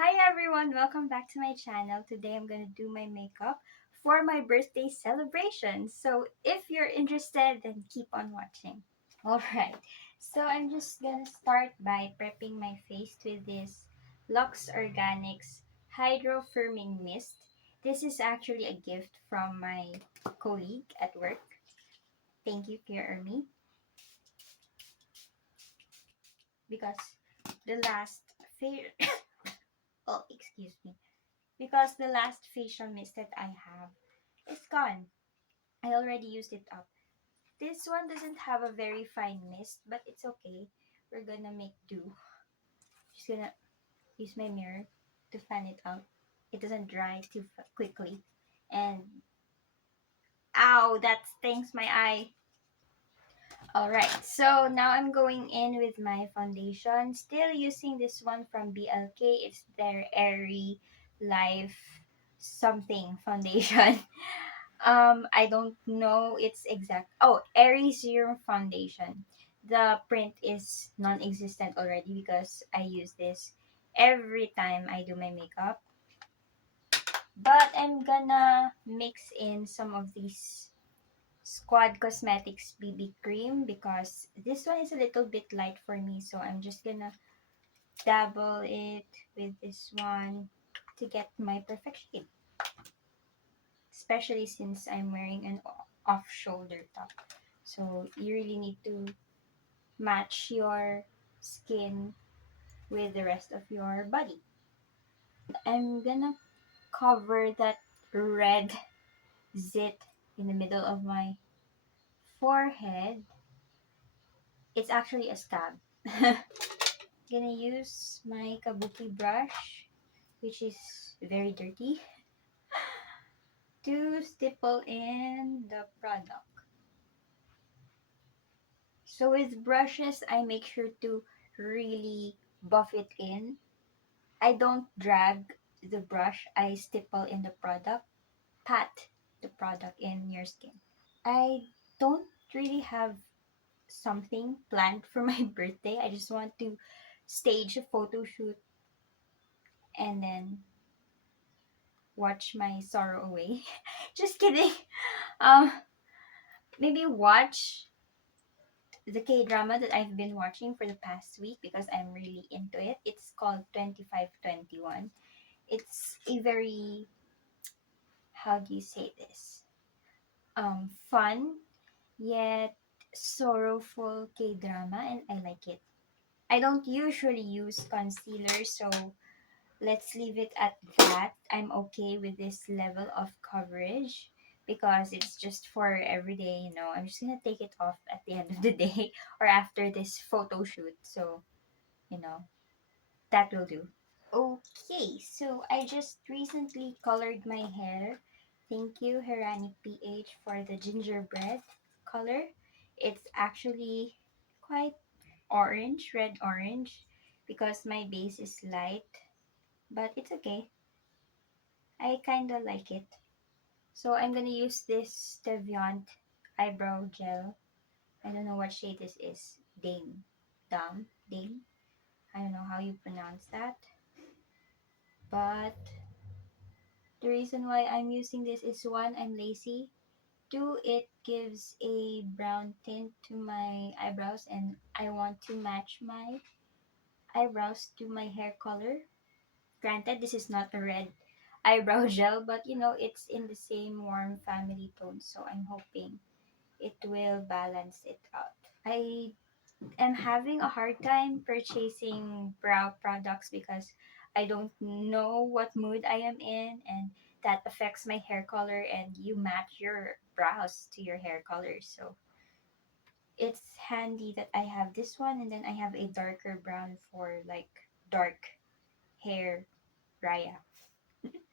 Hi everyone, welcome back to my channel. Today I'm gonna do my makeup for my birthday celebration. So if you're interested, then keep on watching. Alright, so I'm just gonna start by prepping my face with this Luxe Organix Hydro Firming Mist. This is actually a gift from my colleague at work. Thank you, Pierre Ermi, because the last fair oh excuse me. Because the last facial mist that I have is gone. I already used it up. This one doesn't have a very fine mist, but it's okay. We're gonna make do. Just gonna use my mirror to fan it out. It doesn't dry too quickly. And ow, that stings my eye. Alright, so now I'm going in with my foundation. Still using this one from BLK. It's their Airy Life something foundation. I don't know its exact. Oh, Airy Serum Foundation. The print is non-existent already because I use this every time I do my makeup. But I'm gonna mix in some of these Squad Cosmetics BB cream because this one is a little bit light for me, so I'm just gonna dabble it with this one to get my perfect shade. Especially since I'm wearing an off-shoulder top. So you really need to match your skin with the rest of your body. I'm gonna cover that red zit in the middle of my forehead. It's actually a scab. Gonna use my kabuki brush, which is very dirty, to stipple in the product. So with brushes, I make sure to really buff it in. I don't drag the brush, I stipple in the product, pat the product in your skin. I don't really have something planned for my birthday. I just want to stage a photo shoot and then watch my sorrow away. Just kidding. Um, maybe watch the K drama that I've been watching for the past week because I'm really into it. It's called 2521. It's a very, how do you say this? Fun yet sorrowful K drama, and I like it. I don't usually use concealer, so let's leave it at that. I'm okay with this level of coverage because it's just for every day, I'm just gonna take it off at the end of the day or after this photo shoot. So, you know, that will do. Okay, so I just recently colored my hair. Thank you, Herani PH, for the gingerbread color. It's actually quite orange, red orange, because my base is light, but it's okay. I kinda like it. So I'm gonna use this Teviant eyebrow gel. I don't know what shade this is. Dame. I don't know how you pronounce that. But the reason why I'm using this is one, I'm lazy. Two, it gives a brown tint to my eyebrows and I want to match my eyebrows to my hair color. Granted, this is not a red eyebrow gel, but it's in the same warm family tone, so I'm hoping it will balance it out. I am having a hard time purchasing brow products because I don't know what mood I am in, and that affects my hair color, and you match your brows to your hair color. So it's handy that I have this one, and then I have a darker brown for like dark hair, Raya.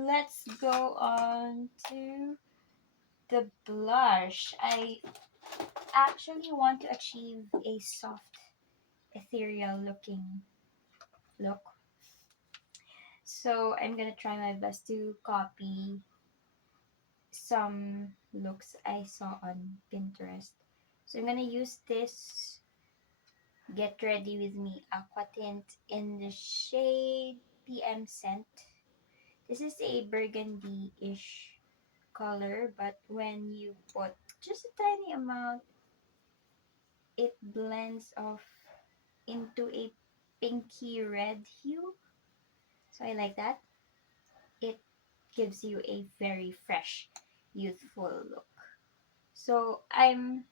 Let's go on to the blush. I actually want to achieve a soft, ethereal looking look. So I'm gonna try my best to copy some looks I saw on Pinterest. So I'm gonna use this Get Ready With Me Aqua Tint in the shade PM scent. This is a burgundy-ish color, but when you put just a tiny amount, it blends off into a pinky red hue. So I like that. It gives you a very fresh, youthful look. So I'm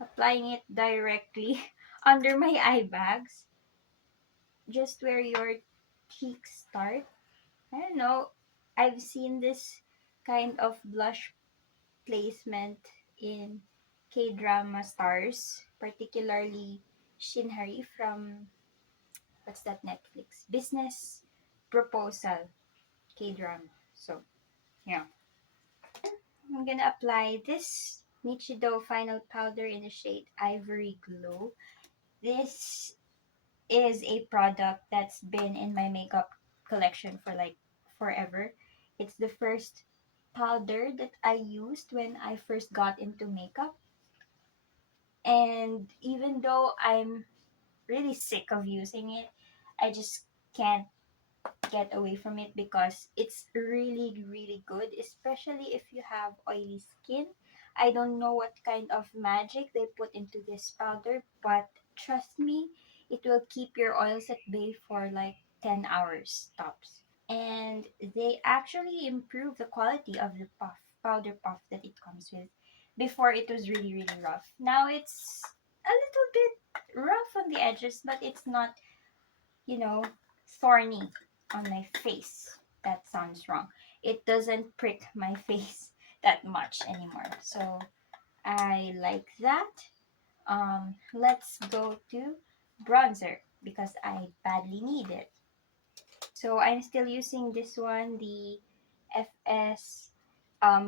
applying it directly under my eye bags, just where your cheeks start. I don't know. I've seen this kind of blush placement in K-drama stars, particularly Shinhari from what's that Netflix? Business Proposal K-drama. So, yeah. I'm gonna apply this Nichido Final Powder in the shade Ivory Glow. This is a product that's been in my makeup collection for like forever. It's the first powder that I used when I first got into makeup. And even though I'm really sick of using it, I just can't get away from it because it's really, really good, especially if you have oily skin. I don't know what kind of magic they put into this powder, but trust me, it will keep your oils at bay for like 10 hours tops. And they actually improve the quality of the powder puff that it comes with. Before it was really, really rough. Now it's a little bit rough on the edges, but it's not, you know, thorny on my face. That sounds wrong. It doesn't prick my face that much anymore. So I like that. Let's go to bronzer because I badly need it. So I'm still using this one, the FS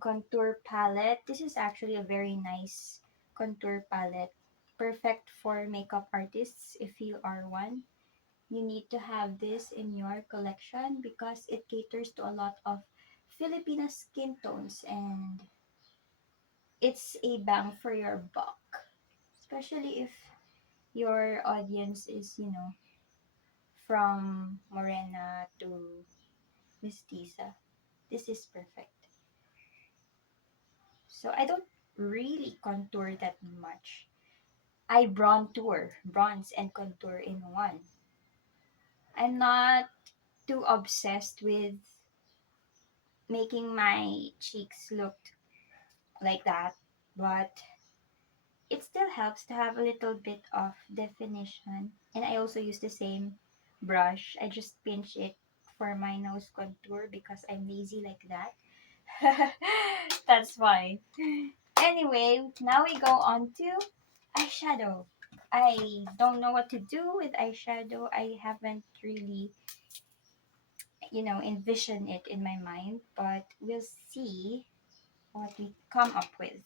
contour palette. This is actually a very nice contour palette. Perfect for makeup artists if you are one. You need to have this in your collection because it caters to a lot of Filipino skin tones and it's a bang for your buck. Especially if your audience is, from Morena to Mestiza. This is perfect. So I don't really contour that much. I bronze and contour in one. I'm not too obsessed with making my cheeks look like that, but it still helps to have a little bit of definition. And I also use the same brush. I just pinch it for my nose contour because I'm lazy like that. That's why. Anyway, now we go on to eyeshadow. I don't know what to do with eyeshadow. I haven't really, envisioned it in my mind, but we'll see what we come up with.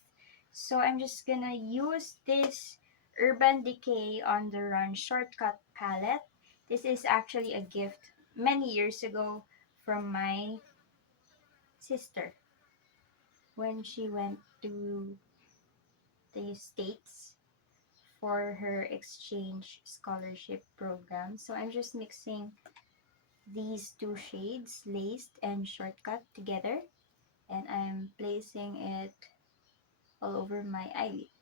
So I'm just gonna use this Urban Decay on the Run Shortcut palette. This is actually a gift many years ago from my sister when she went to the States for her exchange scholarship program. So I'm just mixing these two shades, Laced and Shortcut, together, and I'm placing it all over my eyelid.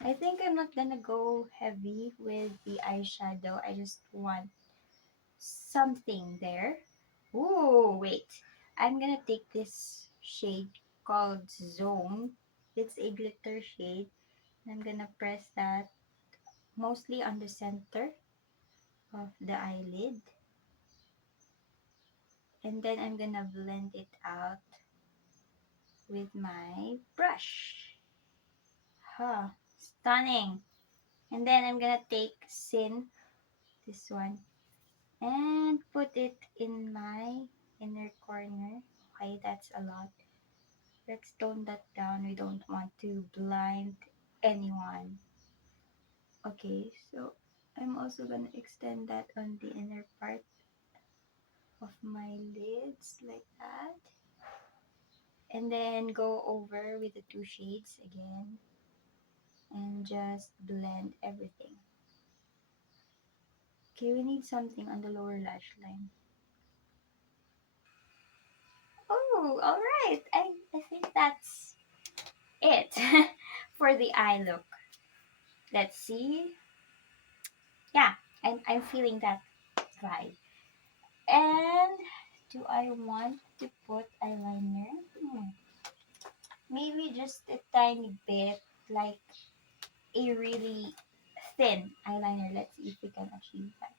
I think I'm not gonna go heavy with the eyeshadow. I just want something there. Ooh, wait. I'm gonna take this shade called Zone. It's a glitter shade. I'm gonna press that mostly on the center of the eyelid. And then I'm gonna blend it out with my brush. Huh, stunning. And then I'm gonna take Sin, this one, and put it in my inner corner. Okay, that's a lot. Let's tone that down. We don't want to blind anyone. Okay, so I'm also gonna extend that on the inner part of my lids like that. And then go over with the two shades again and just blend everything. Okay, we need something on the lower lash line. for the eye look. Let's see. Yeah, I'm feeling that vibe. And do I want to put eyeliner? Maybe just a tiny bit, like a really thin eyeliner. Let's see if we can achieve that.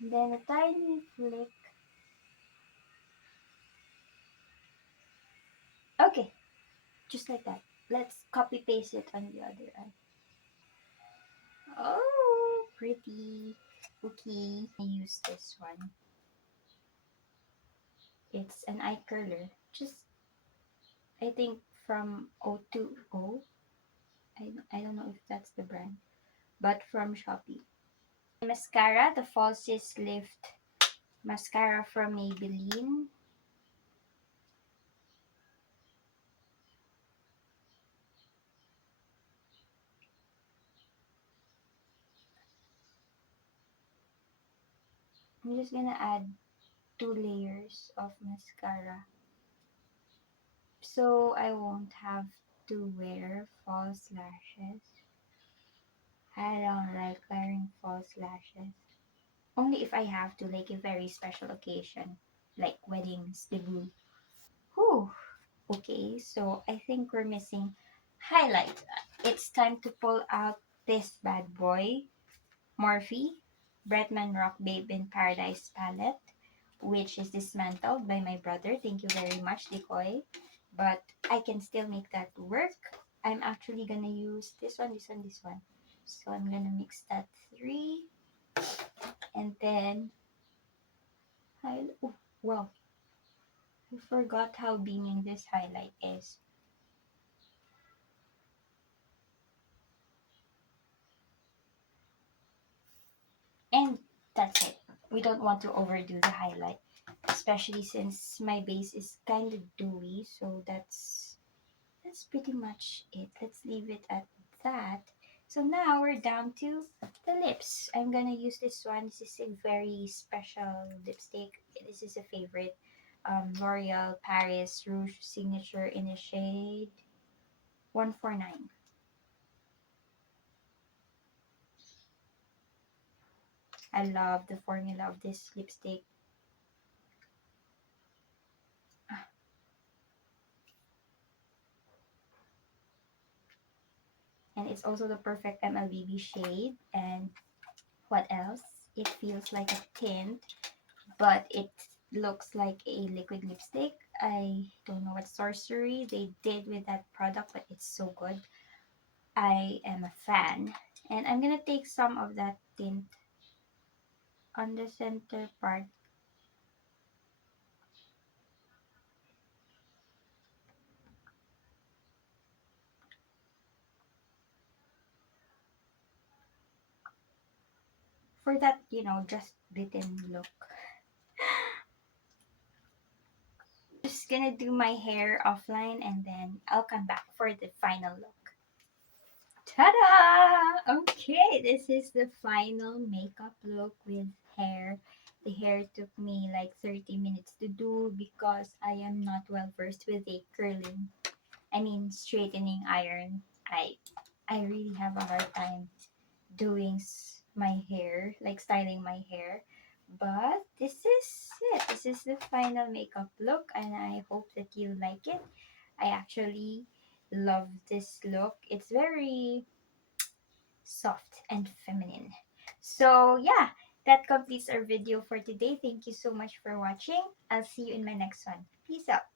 Then a tiny flick. Okay, just like that. Let's copy paste it on the other eye. Oh, pretty. Okay, I use this one. It's an eye curler. Just, I think from O2O. I don't know if that's the brand, but from Shopee. Mascara, the Falsies Lift mascara from Maybelline. I'm just gonna add 2 layers of mascara so I won't have to wear false lashes. I don't like wearing false lashes. Only if I have to, like a very special occasion, like weddings, debut. Whew. Okay, so I think we're missing highlight. It's time to pull out this bad boy, Morphe Bretman Rock Babe in Paradise palette, which is dismantled by my brother. Thank you very much, Decay. But I can still make that work. I'm actually gonna use this one, this one, this one. So I'm gonna mix that three, and then oh, wow, I forgot how beaming this highlight is. And that's it. We don't want to overdo the highlight, especially since my base is kind of dewy. So that's pretty much it. Let's leave it at that. So now we're down to the lips. I'm gonna use this one. This is a very special lipstick. This is a favorite. L'Oreal Paris Rouge Signature in the shade 149. I love the formula of this lipstick. And it's also the perfect MLBB shade. And what else? It feels like a tint, but it looks like a liquid lipstick. I don't know what sorcery they did with that product, but it's so good. I am a fan. And I'm gonna take some of that tint on the center part. For that, just bitten look. Just gonna do my hair offline and then I'll come back for the final look. Ta-da! Okay, this is the final makeup look with hair. The hair took me like 30 minutes to do because I am not well versed with a straightening iron. I really have a hard time doing my hair, like styling my hair. But this is it. This is the final makeup look, and I hope that you like it. I actually love this look. It's very soft and feminine. So yeah, that completes our video for today. Thank you so much for watching. I'll see you in my next one. Peace out.